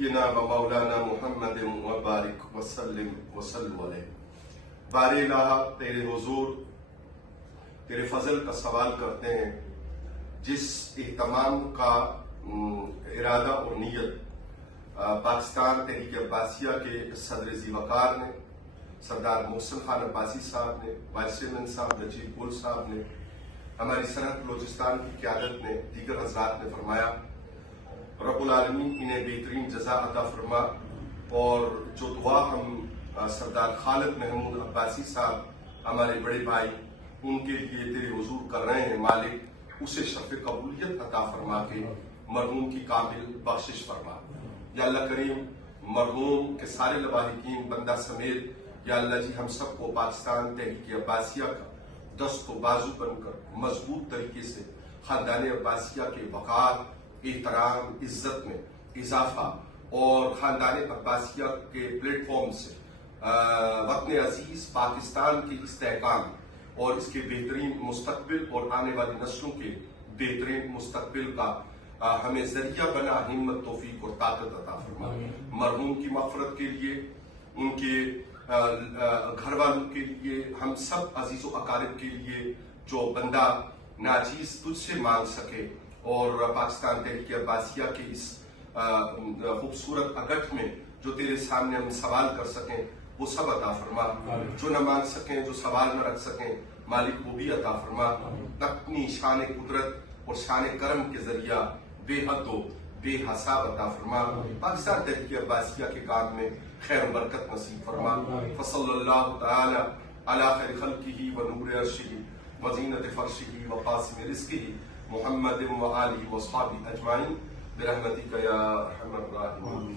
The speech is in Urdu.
نبینا و مولانا محمد وبارک وسلم علیہ۔ بار الہ تیرے حضور تیرے فضل کا سوال کرتے ہیں، جس اہتمام کا ارادہ اور نیت پاکستان تحریک عباسیہ کے صدر ذی وقار نے، سردار محسن خان عباسی صاحب نے، وائس چیئرمین صاحب نجیب گل صاحب نے، ہماری سرحد بلوچستان کی قیادت نے، دیگر حضرات نے فرمایا، رب العالمین انہیں بہترین جزا عطا فرما، اور جو دعا ہم سردار خالد محمود عباسی صاحب ہمارے بڑے بھائی ان کے لیے تیرے حضور کر رہے ہیں، مالک اسے شرف قبولیت عطا فرما کے مرحوم کی کامل بخشش فرما۔ یا اللہ کریم، مرحوم کے سارے لواحقین بندہ سمیت یا اللہ جی ہم سب کو پاکستان تحریک عباسیہ کا دست و بازو بن کر مضبوط طریقے سے خاندان عباسیہ کے وقار، احترام، عزت میں اضافہ اور خاندان عباسیہ کے پلیٹ فارم سے وطن عزیز پاکستان کے استحکام اور اس کے بہترین مستقبل اور آنے والی نسلوں کے بہترین مستقبل کا ہمیں ذریعہ بنا، ہمت، توفیق اور طاقت عطا فرما۔ مرحوم کی مغفرت کے لیے، ان کے گھر والوں کے لیے، ہم سب عزیز و اقارب کے لیے جو بندہ ناچیز تجھ سے مانگ سکے اور پاکستان تحریک عباسیہ کے اس خوبصورت اگٹھ میں جو تیرے سامنے ہم سوال کر سکیں وہ سب عطا فرما، جو نہ مانگ سکیں، جو سوال نہ رکھ سکیں مالک وہ بھی عطا فرما۔ اپنی شان قدرت اور شان کرم کے ذریعہ بے حد و بے حساب عطا فرما، پاکستان تحریک عباسیہ کے کام میں خیر و برکت نصیب فرما۔ فصلی اللہ تعالی علی خیر خلقہ و نور عرشہ و زینت فرشہ و قاسم رزقہ محمد و آلہ و اصحابہ اجمعین برحمتک یا ارحم الراحمین۔